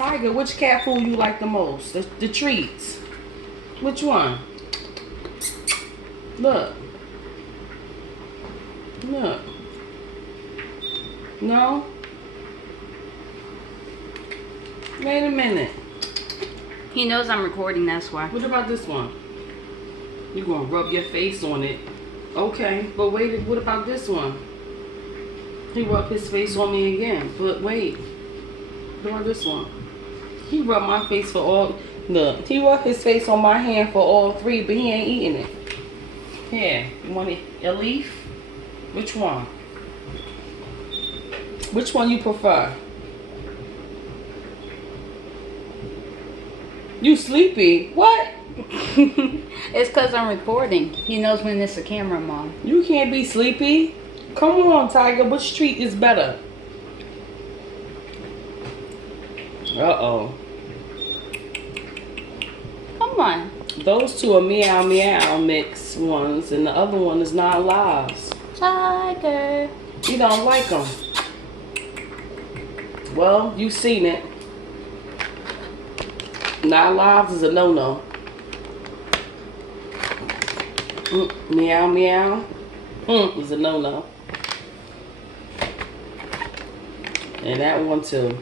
Tiger, which cat food you like the most? The treats. Which one? Look. Look. No? Wait a minute. He knows I'm recording, that's why. What about this one? You gonna rub your face on it. Okay, but wait, what about this one? He rubbed his face on me again. But wait. What about this one? He rubbed my face for all... Look, he rubbed his face on my hand for all three, but he ain't eating it. Here, you want a leaf? Which one? Which one you prefer? You sleepy? What? It's because I'm recording. He knows when it's a camera, Mom. You can't be sleepy. Come on, Tiger. Which treat is better? Uh-oh. Come on. Those two are meow meow mix ones, and the other one is not lives. Tiger. You don't like them. Well, you seen it. Not lives is a no-no. Meow meow is a no-no. And that one too.